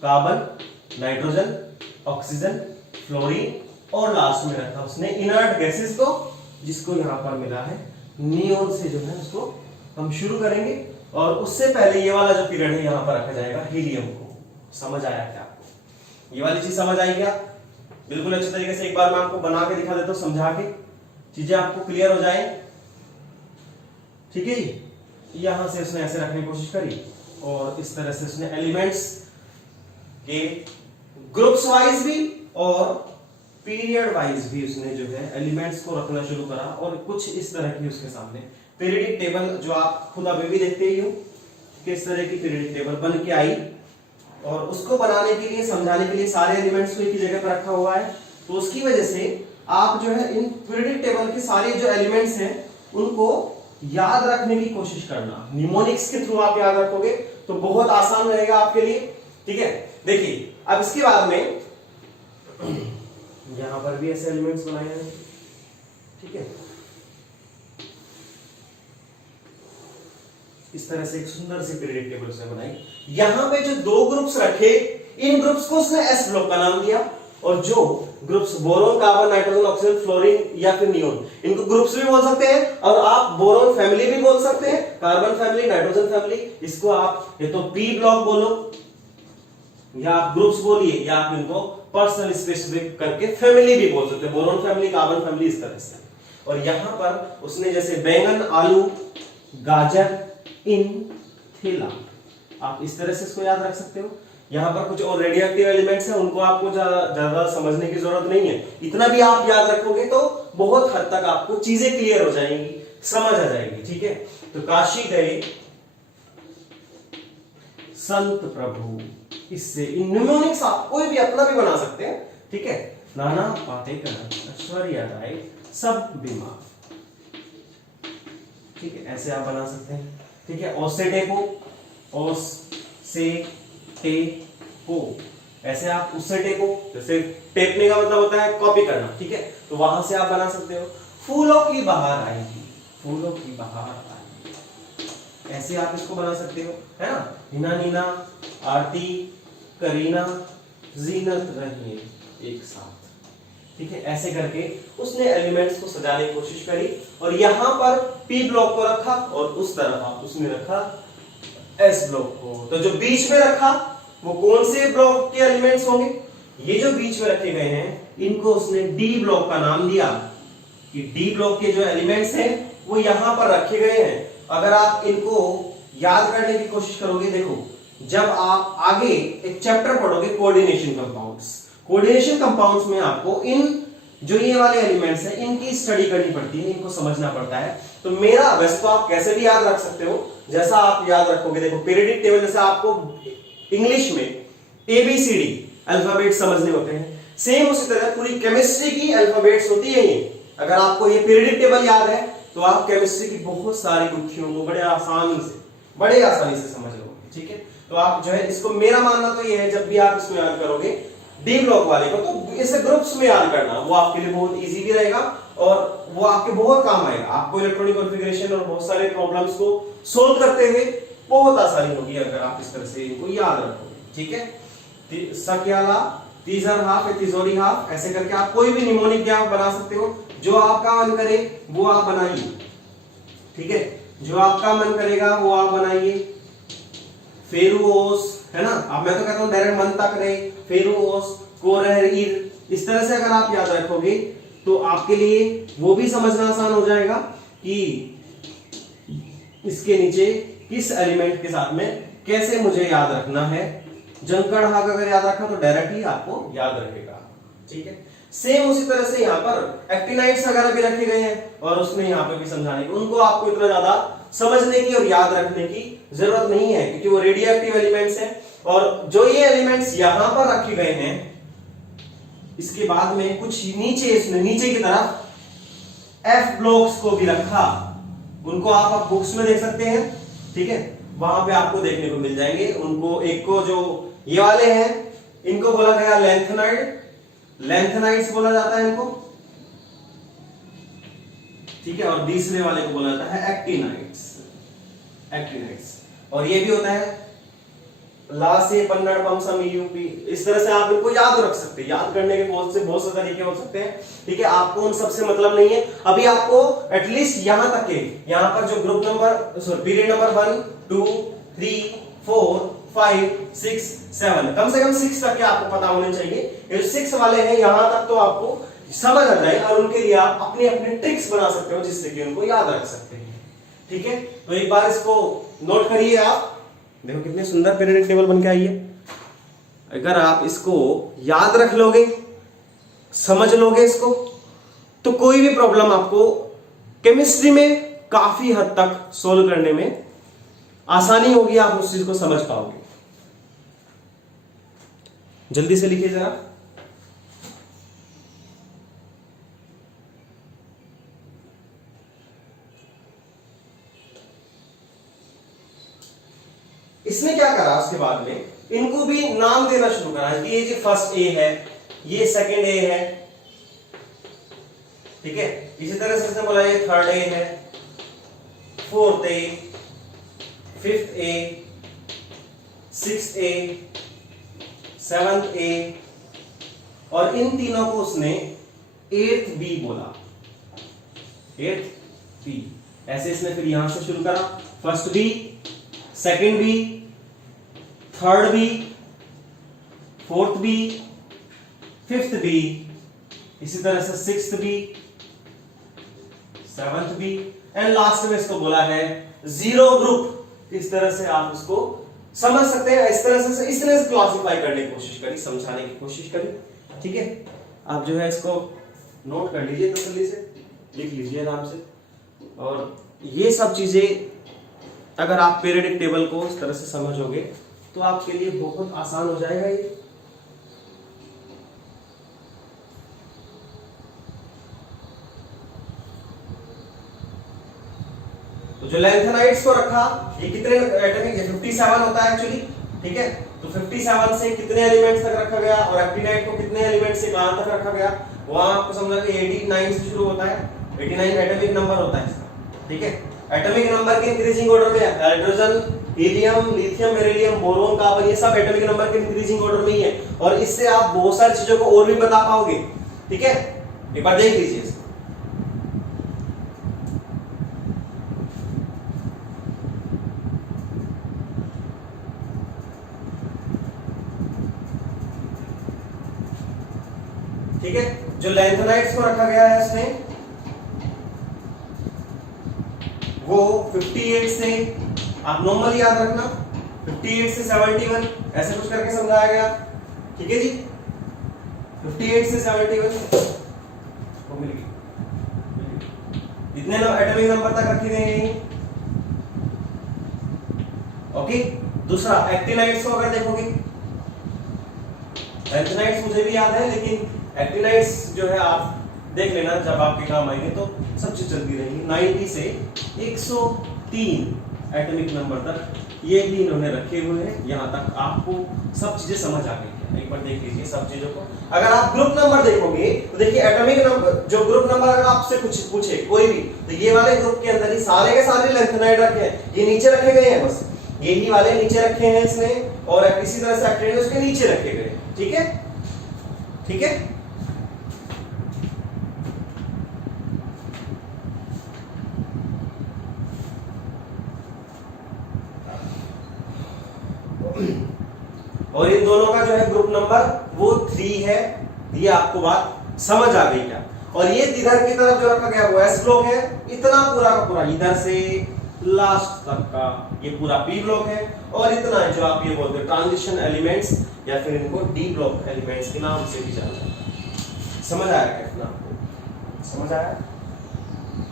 carbon, nitrogen, oxygen, fluorine, और लास्ट में रखा उसने इनर्ट गैसेस को, जिसको यहां पर मिला है नियोन से, जो है उसको हम शुरू करेंगे। और उससे पहले ये वाला जो पीरियड है यहां पर रखा जाएगा हीलियम को। समझ आया क्या आपको? ये वाली चीज समझ आई क्या? बिल्कुल अच्छे तरीके से एक बार मैं आपको बना के दिखा देता हूं, समझा के, चीजें आपको क्लियर हो जाए। ठीक है जी, यहां से उसने ऐसे रखने की कोशिश करी, और इस तरह से उसने एलिमेंट्स के ग्रुप्स वाइज भी और पीरियड वाइज भी उसने जो है एलिमेंट्स को रखना शुरू करा और कुछ इस तरह की उसके सामने पीरियडिक टेबल, जो आप खुद अभी भी देखते ही हो किस तरह की पीरियडिक टेबल बन के आई, और उसको बनाने के लिए, समझाने के लिए सारे एलिमेंट्स को एक ही जगह पर रखा हुआ है। तो उसकी वजह से आप जो है इन पीरियडिक टेबल के सारे जो एलिमेंट्स हैं उनको याद रखने की कोशिश करना। निमोनिक्स के थ्रू आप याद रखोगे तो बहुत आसान रहेगा आपके लिए। ठीक है, देखिए अब इसके बाद में यहां पर भी ऐसे एलिमेंट्स बनाए हैं। ठीक है, इस तरह से एक सुंदर सी पीरियडिक टेबल उसने बनाई। यहां पे जो दो ग्रुप्स रखे, इन ग्रुप्स को उसने एस ब्लॉक का नाम दिया, और जो groups boron, carbon, nitrogen, oxygen, fluorine या फिर नियोन, इनको ग्रुप्स भी बोल सकते हैं और आप बोरोन फैमिली भी बोल सकते हैं, कार्बन फैमिली, नाइट्रोजन फैमिली। इसको आप ये तो पी ब्लॉक बोलो या आप ग्रुप्स बोलिए, या आप इनको पर्सनल स्पेसिफिक करके फैमिली भी बोल सकते हैं, बोरोन फैमिली, कार्बन फैमिली, इस तरह से। और यहां पर उसने जैसे बैंगन, आलू, गाजर, इन, थैला, आप इस तरह से इसको याद रख सकते हो। यहां पर कुछ और रेडियोएक्टिव एलिमेंट्स हैं, उनको आपको ज्यादा समझने की जरूरत नहीं है। इतना भी आप याद रखोगे तो बहुत हद तक आपको चीजें क्लियर हो जाएंगी, समझ आ जाएगी। ठीक है, तो काशी गए संत प्रभु, इससे इन निमोनिक्स आप कोई भी अपना भी बना सकते हैं। ठीक है, नाना पाटेकर, ऐश्वर्या राय, सब बीमार। ठीक है, ऐसे आप बना सकते हैं। ठीक है, ओसे टेपो, ओस से टेपो, ऐसे आप उससे टेपो, जैसे टेपने का मतलब होता है कॉपी करना। ठीक है, तो वहां से आप बना सकते हो। फूलों की बहार आएगी, फूलों की बहार आएगी, ऐसे आप इसको बना सकते हो, है ना। नीना नीना, आरती, करीना, जीनत रहे एक साथ। ठीक है, ऐसे करके उसने एलिमेंट्स को सजाने की कोशिश करी, और यहां पर पी ब्लॉक को रखा और उस तरफ आप उसने रखा एस ब्लॉक को। तो जो बीच में रखा वो कौन से ब्लॉक के एलिमेंट्स होंगे? ये जो बीच में रखे गए हैं इनको उसने डी ब्लॉक का नाम दिया, कि डी ब्लॉक के जो एलिमेंट्स हैं वो यहां पर रखे गए हैं। अगर आप इनको याद करने की कोशिश करोगे, देखो जब आप आगे एक चैप्टर पढ़ोगे कोऑर्डिनेशन कंपाउंड्स, कोऑर्डिनेशन कंपाउंड्स में आपको इन जो ये वाले एलिमेंट्स हैं इनकी स्टडी करनी पड़ती है, इनको समझना पड़ता है। तो मेरा वैसे तो आप कैसे भी याद रख सकते हो, जैसा आप याद रखोगे। देखो पीरियडिक टेबल जैसे आपको इंग्लिश में ABCD अल्फाबेट समझने होते हैं, सेम उसी तरह पूरी केमिस्ट्री की अल्फाबेट्स होती है ये। अगर आपको ये पीरियडिक टेबल याद है तो आप केमिस्ट्री की बहुत सारी गुत्थियों को बड़े आसानी से समझ लोगे। ठीक है, तो आप जो है इसको, मेरा मानना तो ये है जब भी आप इसको याद करोगे डी ब्लॉक वाले को, तो इसे ग्रुप्स में याद करना, वो आपके लिए बहुत इजी भी रहेगा और वो आपके बहुत काम आएगा। आपको इलेक्ट्रॉनिक कॉन्फ़िगरेशन और बहुत सारे प्रॉब्लम्स को सोल्व करते हुए बहुत आसानी होगी अगर आप इस तरह से इनको याद रखोगे। ठीक है, सकियाला, तीजर हाफ या तिजोरी हाफ, ऐसे करके आप कोई भी निमोनिक ग्राफ बना सकते हो। जो आपका मन करे वो आप बनाइए। ठीक है, जो आपका मन करेगा वो आप बनाइए। फेरुओस, है ना, अब मैं तो कहता हूं डायरेक्ट मन तक रहे, फेरुओस, कोरहर, इस तरह से अगर आप याद रखोगे तो आपके लिए वो भी समझना आसान हो जाएगा कि इसके नीचे किस एलिमेंट के साथ में कैसे मुझे याद रखना है। जंकड़ हाक अगर याद रखा तो डायरेक्ट ही आपको याद रहेगा। ठीक है, सेम उसी तरह से यहाँ पर एक्टिनाइड्स वगैरह भी रखे गए हैं और उसमें यहाँ पे भी समझाने की, उनको आपको इतना ज्यादा समझने की और याद रखने की जरूरत नहीं है क्योंकि वो रेडियोएक्टिव एलिमेंट्स हैं। और जो ये एलिमेंट्स यहाँ पर रखे गए हैं, इसके बाद में कुछ नीचे, इसमें नीचे की तरफ एफ ब्लॉक्स को भी रखा, उनको आप बुक्स में देख सकते हैं। ठीक है, वहां पे आपको देखने को मिल जाएंगे। उनको एक को जो ये वाले हैं इनको बोला गया लेंथेनाइड, लेंथेनाइड्स बोला जाता है इनको। ठीक है, और दूसरे वाले को बोला जाता है एक्टिनाइड्स, एक्टिनाइड्स। और ये भी होता है ला से पन्नड़ पंसम यूपी, इस तरह से आप इनको याद रख सकते हैं। याद करने के बहुत से तरीके हो सकते हैं। ठीक है, आपको उन सबसे मतलब नहीं है। अभी आपको एटलीस्ट यहां तक के, यहां पर जो ग्रुप नंबर पीरियड नंबर 1 2 3 4 5 6 7, कम से कम 6 तक के आपको पता होने चाहिए। ये 6 वाले हैं, यहां तक तो आपको समझ आ जाए और उनके लिए आप अपने अपने ट्रिक्स बना सकते हो जिससे कि उनको याद रख सकते हैं। ठीक है, तो एक बार इसको नोट करिए आप। देखो कितनी सुंदर पीरियडिक टेबल बन के आई है। अगर आप इसको याद रख लोगे समझ लोगे इसको तो कोई भी प्रॉब्लम आपको केमिस्ट्री में काफी हद तक सोल्व करने में आसानी होगी, आप उस चीज को समझ पाओगे। जल्दी से लिखिए जरा। इसने क्या करा उसके बाद में, इनको भी नाम देना शुरू करा कि ये जी फर्स्ट ए है, ये सेकंड ए है, ठीक है। इसी तरह से इसने बोला ये थर्ड ए है, fourth A, fifth A, sixth A, seventh A, और इन तीनों को उसने एट्थ बी बोला, एट्थ बी। ऐसे इसने फिर यहां से शुरू करा, first B, second B, third B, fourth B, fifth B, इसी तरह से sixth B, seventh B, and last में इसको बोला है जीरो ग्रुप। इस तरह से आप उसको समझ सकते हैं, इस तरह से क्लासिफाई करने की कोशिश करी, समझाने की कोशिश करी, ठीक है। आप जो है इसको नोट कर लीजिए, तसल्ली से लिख लीजिए आराम से। और ये सब चीजें अगर आप पीरियडिक टेबल को इस तरह से समझोगे तो आपके लिए बहुत आसान हो जाएगा ये। तो जो लैंथेनाइड्स को रखा, ये कितने एटॉमिक, 57 होता है एक्चुअली, ठीक है। तो 57 से कितने एलिमेंट्स तक रखा गया, और एक्टिनाइड को कितने एलिमेंट्स से कहां तक रखा गया, वहां आपको समझना कि 89 से शुरू होता है, 89 एटॉमिक नंबर होता है इसका, ठीक है। एटॉमिक नंबर के इंक्रीजिंग ऑर्डर में hydrogen, helium, lithium, beryllium, boron, carbon, ये सब एटॉमिक नंबर के इंक्रीजिंग ऑर्डर में ही है, और इससे आप बहुत सारी चीजों को और भी बता पाओगे, ठीक है। एक बार देख लीजिए इसको। ठीक है, जो लैंथेनाइड्स को रखा गया है इसमें वो 58 से, आप नॉर्मली याद रखना, 58 से 71 ऐसे कुछ करके समझाया गया, ठीक है जी। 58 से 71 वो मिल गई, इतने एटॉमिक नंबर तक रखे गए हैं, ओके। दूसरा एक्टिनाइड्स को अगर देखोगे, लैंथेनाइड्स मुझे भी याद है, लेकिन एक्टिनाइड्स जो है आप देख लेना, जब आपके काम आएंगे तो सब चीज चलती रहेगी। 90 से 103 एटॉमिक नंबर तक ये भी इन्होंने रखे हुए हैं, यहां तक आपको सब चीजें समझ आ गई है। एक बार देख लीजिए सब चीजों को। अगर आप ग्रुप नंबर देखोगे तो देखिए एटॉमिक नंबर, जो ग्रुप नंबर अगर आपसे कुछ पूछे कोई भी, तो ये वाले ग्रुप के अंदर ही सारे के सारे लैंथेनाइड रखे हैं, ये नीचे रखे गए हैं, बस यही वाले नीचे रखे हैं इसने, और इसी तरह से एक्टिनाइड उसके नीचे रखे गए, ठीक है, ठीक है। और इन दोनों का जो है ग्रुप नंबर वो 3 है, ये आपको बात समझ आ गई क्या। और ये इधर की तरफ जो रखा गया वो एस ब्लॉक है, इतना पूरा का पूरा इधर से लास्ट तक का ये पूरा पी ब्लॉक है, और इतना है जो आप ये बोलते हैं ट्रांजिशन एलिमेंट्स, या फिर इनको डी ब्लॉक एलिमेंट्स के नाम से भी जाना है। समझ आया क्या इतना आपको? समझ आया,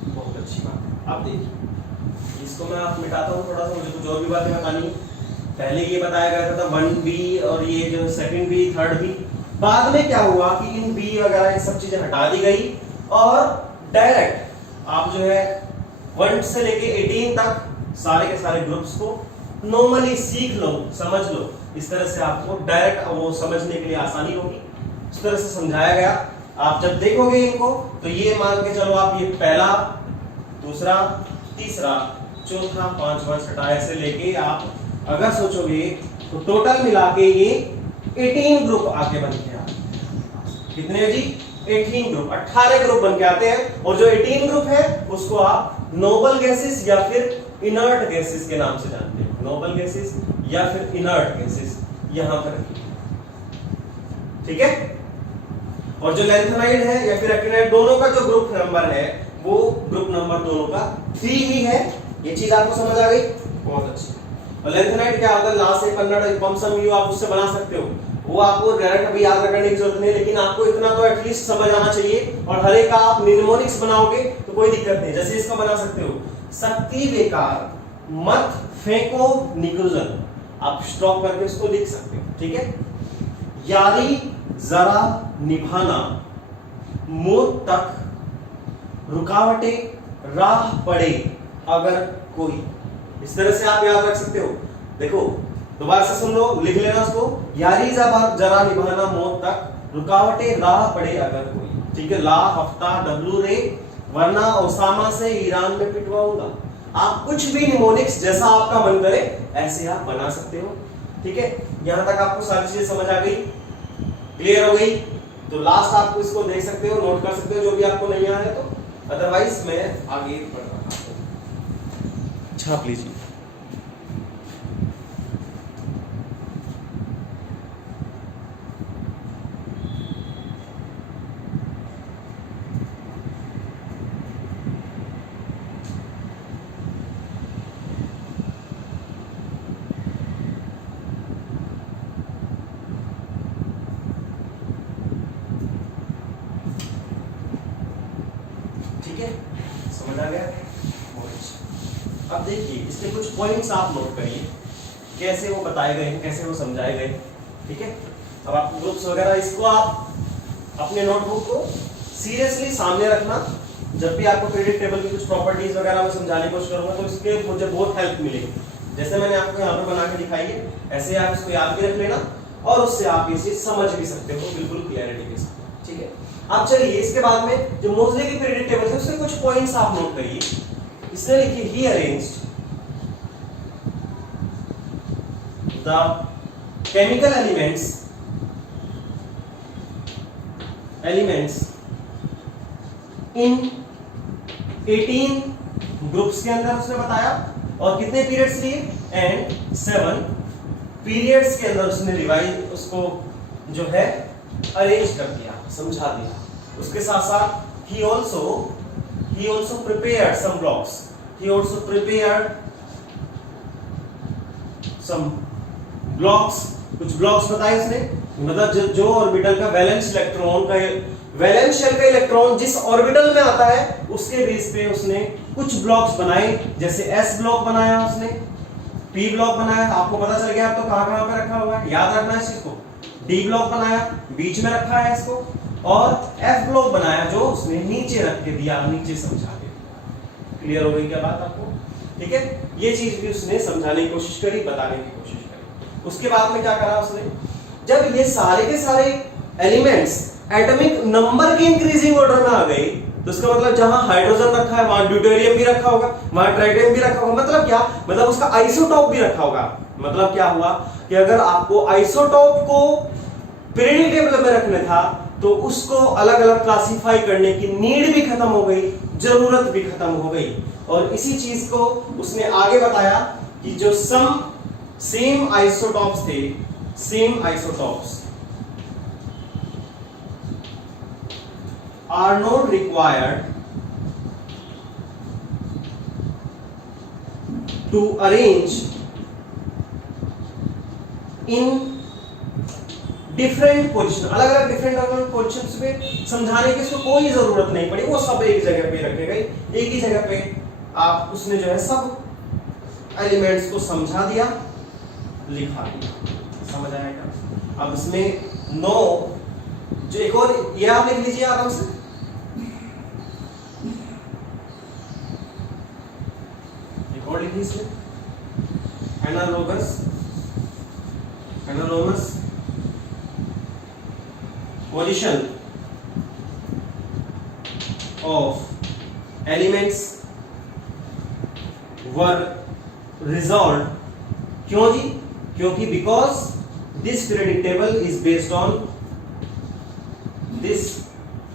बहुत अच्छी बात है। आप देखिए इसको मैं आप मिटाता हूँ थोड़ा सा, मुझे कुछ और भी बातें बतानी है। पहले ये बताया गया था 1B और ये जो सेकंड बी, थर्ड बी, बाद में क्या हुआ कि इन बी वगैरह ये सब चीजें हटा दी गई, और डायरेक्ट आप जो है 1 से लेके 18 तक सारे के सारे ग्रुप्स को नॉर्मली सीख लो, समझ लो। इस तरह से आपको डायरेक्ट वो समझने के लिए आसानी होगी, इस तरह से समझाया गया। आप जब देखोगे इनको तो ये मान के चलो आप ये पहला, दूसरा, तीसरा, चौथा, पांचवा, छठा ऐसे लेके आप अगर सोचोगे तो टोटल मिला के ये 18 ग्रुप आके बन के आते हैं। कितने जी? 18 ग्रुप, 18 ग्रुप बन के आते हैं। और जो 18 ग्रुप है उसको आप नोबल गैसेस या फिर इनर्ट गैसेस के नाम से जानते हैं। नोबल गैसेस या फिर इनर्ट गैसेस यहां पर, ठीक है। और जो लैंथेनाइड है या फिर एक्टिनाइड, दोनों का जो ग्रुप नंबर है वो ग्रुप नंबर दोनों का 3 ही है। ये चीज आपको समझ आ गई? बहुत अच्छी। और लैंथेनाइड क्या होता है? लास्ट से कन्नड़ पंसम यू आप उससे बना सकते हो। वो आपको डायरेक्ट अभी याद रखने की जरूरत नहीं, लेकिन आपको इतना तो एटलीस्ट समझ आना चाहिए। और हर एक का आप निमोनिक्स बनाओगे तो कोई दिक्कत नहीं। जैसे इसका बना सकते हो, शक्ति बेकार मत फेंको निग्रुजन, आप स्टॉप करके उसको लिख सकते हो, ठीक है। यारी जरा निभाना, मौत तक रुकावटें राह पड़े अगर कोई, इस तरह से आप याद रख सकते हो। देखो दोबारा से सुन लो, लिख लेना उसको, यारी जरा निभाना, मौत तक रुकावटें राह पड़े अगर कोई, ठीक है। ला हफ्ता डब्लू रे, वरना ओसामा से ईरान में पिटवाऊंगा। आप कुछ भी निमोनिक्स जैसा आपका मन करे ऐसे आप बना सकते हो, ठीक है। यहां तक आपको सारी चीजें समझ आ गई, क्लियर हो गई? तो लास्ट आप इसको देख सकते हो, नोट कर सकते हो जो भी आपको नहीं आया तो, अदरवाइज मैं आगे बढ़ रहा हूं। छाप लीजिए। ठीक है, समझ आ गया? अब देखिए इसके कुछ पॉइंट्स आप नोट करिए, कैसे वो बताए गए, कैसे वो समझाए गए, ठीक है। अब आप ग्रुप्स वगैरह, इसको आप अपने नोटबुक को सीरियसली सामने रखना। जब भी आपको पीरियडिक टेबल की कुछ प्रॉपर्टीज वगैरह मैं समझाने की कोशिश करूंगा तो इसके मुझे बहुत हेल्प मिलेगी। जैसे मैंने आपको यहाँ पे बना के दिखाई है, ऐसे आप इसको याद भी रख लेना और उससे आप ये चीज समझ भी सकते हो बिल्कुल क्लियरिटी के साथ, ठीक है। आप चलिए इसके बाद में जो मोज़ले की पीरियडिक टेबल है उसके कुछ पॉइंट्स आप नोट करिए। इसने लिखी he arranged the chemical elements in 18 groups के अंदर उसने बताया, और कितने पीरियड्स लिए, एंड 7 पीरियड्स के अंदर उसने रिवाइज उसको जो है अरेंज कर दिया, समझा दिया। उसके साथ साथ he also prepared some blocks. He also prepared some blocks, कुछ ब्लॉक्स बताए उसने, मतलब जो ऑर्बिटल का वैलेंस इलेक्ट्रॉन का, वैलेंस शेल का इलेक्ट्रॉन जिस ऑर्बिटल में आता है उसके बेस पे उसने कुछ ब्लॉक्स बनाए। जैसे s ब्लॉक बनाया उसने, p ब्लॉक बनाया, आपको पता चल गया तो कहां पे रखा हुआ है, याद रखना है इस चीज को। d ब्लॉक बनाया, बीच में रखा है इसको, और f ब्लॉक बनाया जो उसने नीचे रख के दिया, नीचे समझा के। क्लियर हो गई क्या बात आपको? ठीक है, ये चीज भी उसने समझाने की कोशिश करी, बताने की कोशिश करी। उसके बाद में क्या करा उसने, जब ये सारे के सारे एलिमेंट्स एटॉमिक नंबर के इंक्रीजिंग ऑर्डर में आ गए, तो इसका मतलब जहां हाइड्रोजन रखा है वहां ड्यूटेरियम भी रखा होगा, वहां ट्राइटियम भी रखा होगा। मतलब क्या, मतलब उसका आइसोटॉप भी रखा होगा। मतलब क्या हुआ कि अगर आपको आइसोटॉप को पीरियडिक टेबल में रखना था तो उसको अलग अलग क्लासिफाई करने की नीड भी खत्म हो गई, जरूरत भी खत्म हो गई। और इसी चीज को उसने आगे बताया कि जो सेम आइसोटॉप्स थे, same isotopes are not required to arrange in different position, अलग अलग डिफरेंट पोजिशंस पे समझाने की इसको कोई जरूरत नहीं पड़ी, वो सब एक जगह पे रखे गए, एक ही जगह पे आप उसने जो है सब एलिमेंट्स को समझा दिया, लिखा दिया। समझ आया क्या? अब इसमें 9 जो एक और ये आप लिख लीजिए आराम से, और लिखिए इसमें analogous position of elements were resolve. क्यों जी? क्योंकि because this periodic table is based on this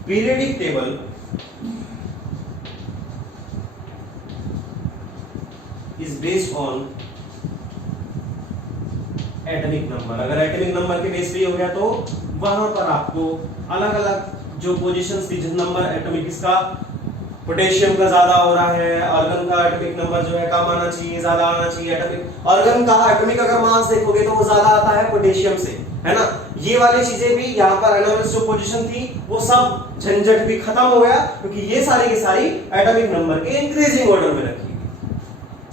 periodic table is based on atomic number। अगर एटॉमिक नंबर के बेस पे हो गया तो वहां पर आपको अलग अलग जो पोजीशंस की, जिस नंबर एटॉमिक इसका पोटेशियम का ज्यादा हो रहा है, आर्गन का एटॉमिक नंबर जो है कम आना चाहिए, ज्यादा आना चाहिए। एटॉमिक आर्गन का एटॉमिक अगर मास देखोगे तो वो ज्यादा आता है पोटेशियम से, है ना। ये वाली चीजें भी यहाँ पर एनोमलस जो पोजीशन थी वो सब झंझट भी खत्म हो गया, क्योंकि ये सारी की सारी एटॉमिक नंबर के इंक्रीजिंग ऑर्डर में रखी गई।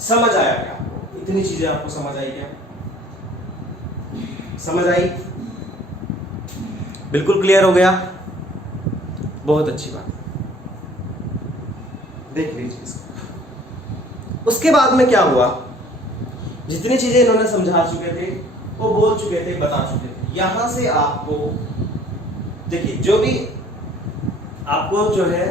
समझ आया क्या आपको? इतनी चीजें आपको समझ आई क्या? समझ आई? बिल्कुल क्लियर हो गया? बहुत अच्छी बात, देख लीजिए इसको। उसके बाद में क्या हुआ, जितनी चीजें इन्होंने समझा चुके थे, वो बोल चुके थे, बता चुके थे, यहां से आपको देखिए जो भी आपको जो है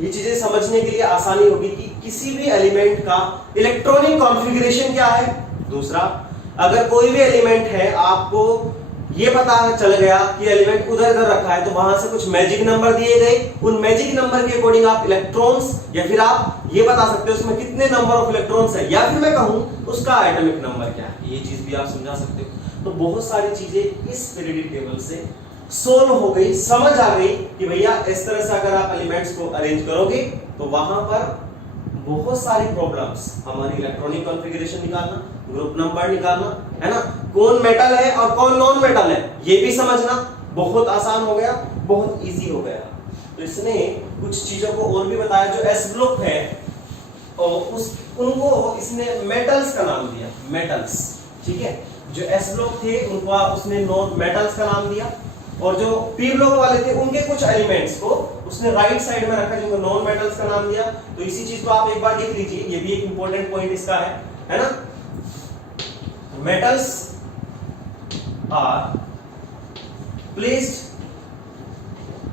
ये चीजें समझने के लिए आसानी होगी कि किसी भी एलिमेंट का इलेक्ट्रॉनिक कॉन्फ़िगरेशन क्या है। दूसरा, अगर कोई भी एलिमेंट है आपको ये पता चल गया कि एलिमेंट उधर उधर रखा है, तो वहां से कुछ मैजिक नंबर दिए गए, उन मैजिक नंबर के अकॉर्डिंग आप इलेक्ट्रॉन्स, या फिर आप ये बता सकते हो उसमें कितने नंबर ऑफ इलेक्ट्रॉन्स है, या फिर मैं कहूं उसका एटॉमिक नंबर क्या है, ये चीज भी आप समझा सकते हो। तो बहुत सारी चीजें इस पीरियोडिक टेबल से सोल्व हो गई, समझ आ गई कि भैया इस तरह से अगर आप एलिमेंट्स को अरेंज करोगे तो वहां पर बहुत सारी प्रॉब्लम्स, हमारी इलेक्ट्रॉनिक कॉन्फ़िगरेशन निकालना, ग्रुप नंबर निकालना, है ना, कौन मेटल है और कौन नॉन मेटल है, ये भी समझना बहुत आसान हो गया, बहुत इजी हो गया। तो इसने कुछ चीजों को और भी बताया। जो एस ब्लॉक है और उनको इसने मेटल्स का नाम दिया, मेटल्स, ठीक है। जो एस ब्लॉक थे उनको उसने नॉन मेटल्स का नाम दिया, और जो पी ब्लॉक वाले थे उनके कुछ एलिमेंट्स को उसने राइट साइड में रखा, जिनको नॉन मेटल्स का नाम दिया। तो इसी चीज को आप एक बार देख लीजिए, ये भी एक इंपॉर्टेंट पॉइंट इसका है ना। Metals are placed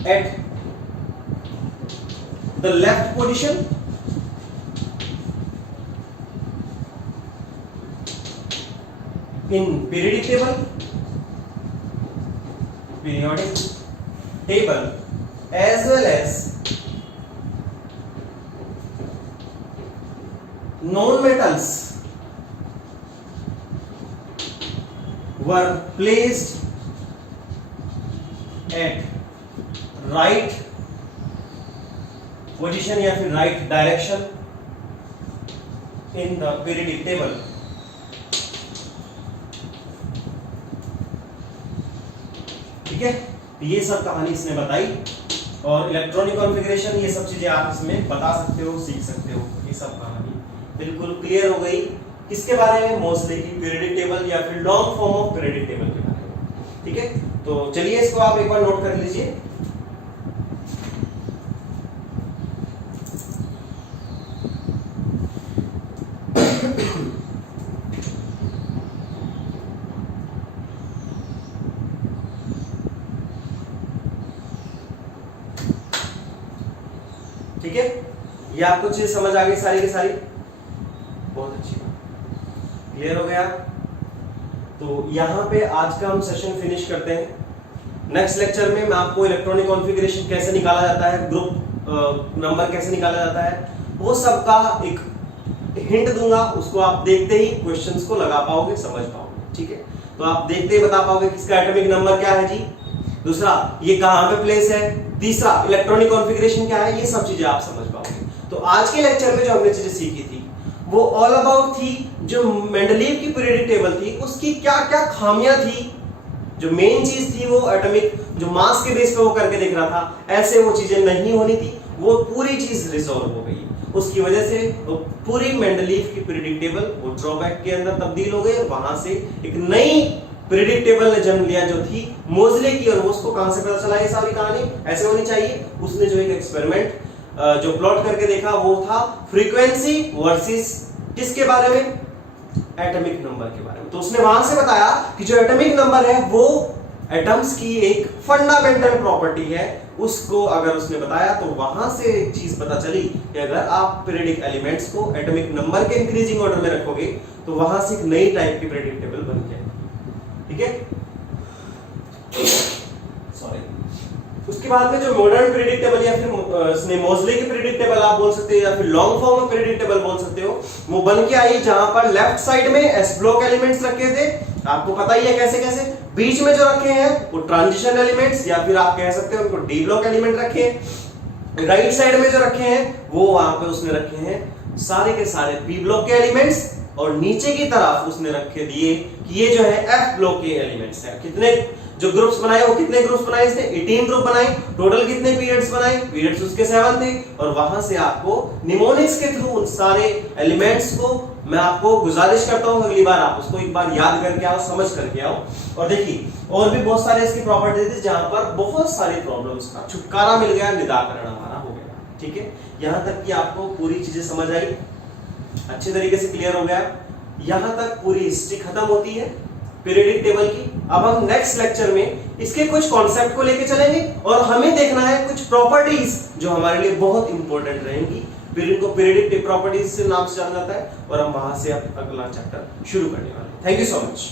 at the left position in periodic table as well as non-metals were placed at right position या फिर right direction in the periodic table। ठीक है, ये सब कहानी इसने बताई, और इलेक्ट्रॉनिक कॉन्फ़िगरेशन ये सब चीजें आप इसमें बता सकते हो, सीख सकते हो। ये सब कहानी बिल्कुल क्लियर हो गई। किसके बारे में? मोस्टली की पीरियोडिक टेबल या फिर long form of periodic table के बारे में। ठीक है, तो चलिए इसको आप एक बार नोट कर लीजिए। ठीक है, ये आपको चीज समझ आ गई सारी की सारी? बहुत अच्छी बात, क्लियर हो गया। तो यहाँ पे आज का हम सेशन फिनिश करते हैं। नेक्स्ट लेक्चर में मैं आपको इलेक्ट्रॉनिक कॉन्फ़िगरेशन कैसे निकाला जाता है, ग्रुप नंबर कैसे निकाला जाता है, वो सब का एक हिंट दूंगा। उसको आप देखते ही क्वेश्चंस को लगा पाओगे, समझ पाओगे। ठीक है, तो आप देखते ही बता पाओगे किसका एटॉमिक नंबर क्या है जी। दूसरा, ये कहां पे प्लेस है। तीसरा, इलेक्ट्रॉनिक कॉन्फ़िगरेशन क्या है, ये सब चीजें आप समझ पाओगे। तो आज के लेक्चर में जो हमने चीजें सीखी थी वो ऑल अबाउट थी जो मेंडलीव की पीरियोडिक टेबल थी उसकी क्या क्या खामियां थी। जो मेन चीज थी वो एटॉमिक जो मास के बेस पे वो करके दिख रहा था, ऐसे वो चीजें नहीं होनी थी, वो पूरी चीज रिजॉल्व हो गई। उसकी वजह से पूरी मेंडलीव की पीरियोडिक टेबल वो ड्रॉबैक के अंदर तब्दील हो गई। वहां से एक नई पीरियोडिक टेबल ने जन्म लिया जो थी मोज़ले की, और वो उसको कहां से पता चला ये सारी कहानी ऐसे होनी चाहिए। उसने जो एक एक्सपेरिमेंट जो प्लॉट करके देखा वो था फ्रीक्वेंसी वर्सेस किसके बारे में, एटॉमिक नंबर के बारे में। तो उसने वहां से बताया कि जो एटॉमिक नंबर है वो एटम्स की एक फंडामेंटल प्रॉपर्टी है। उसको अगर उसने बताया तो वहां से एक चीज पता चली कि अगर आप पीरियोडिक एलिमेंट्स को एटॉमिक नंबर के इंक्रीजिंग ऑर्डर में रखोगे तो वहां से एक नई टाइप की पीरियोडिक टेबल बन जाएगी। ठीक है, सॉरी। उसके बाद में जो मॉडर्न पीरियोडिक टेबल या फिर मोज़ले की पीरियोडिक टेबल आप बोल सकते हो या फिर long form of periodic table बोल सकते हो, वो बन के आई जहां पर लेफ्ट साइड में एस ब्लॉक एलिमेंट्स रखे थे, आपको पता ही है कैसे कैसे। बीच में जो रखे हैं वो ट्रांजिशन एलिमेंट्स या फिर आप कह सकते हो उनको डी ब्लॉक एलिमेंट रखे हैं। राइट साइड में जो रखे हैं वो वहां पे उसने रखे हैं सारे के सारे पी ब्लॉक के एलिमेंट्स, और नीचे की तरफ उसने रखे दिए कि ये जो है एफ ब्लॉक के एलिमेंट्स हैं। कितने जो ग्रुप्स बनाए वो कितने ग्रुप्स बनाए इसने 18 ग्रुप बनाए। टोटल कितने पीरियड्स बनाए, पीरियड्स उसके 7 थे। और वहां से आपको निमोनिक्स के थ्रू उन सारे एलिमेंट्स को मैं आपको गुजारिश करता हूं अगली बार आप उसको एक बार याद करके आओ, समझ करके आओ। और देखिए और भी बहुत सारे इसकी प्रॉपर्टीज थी जहां पर बहुत सारी प्रॉब्लम्स का छुटकारा मिल गया, निराकरण हमारा हो गया। ठीक है, यहां तक कि आपको पूरी चीजें समझ आई, अच्छे तरीके से क्लियर हो गया। यहां तक पूरी हिस्ट्री खत्म होती है पीरियडिक टेबल की। अब हम नेक्स्ट लेक्चर में इसके कुछ कॉन्सेप्ट को लेके चलेंगे और हमें देखना है कुछ प्रॉपर्टीज जो हमारे लिए बहुत इंपॉर्टेंट रहेंगी। पीरियड को पीरियडिक प्रॉपर्टीज से नाम से जाना जाता है और हम वहां से अब अगला चैप्टर शुरू करने वाले हैं। Thank you so much.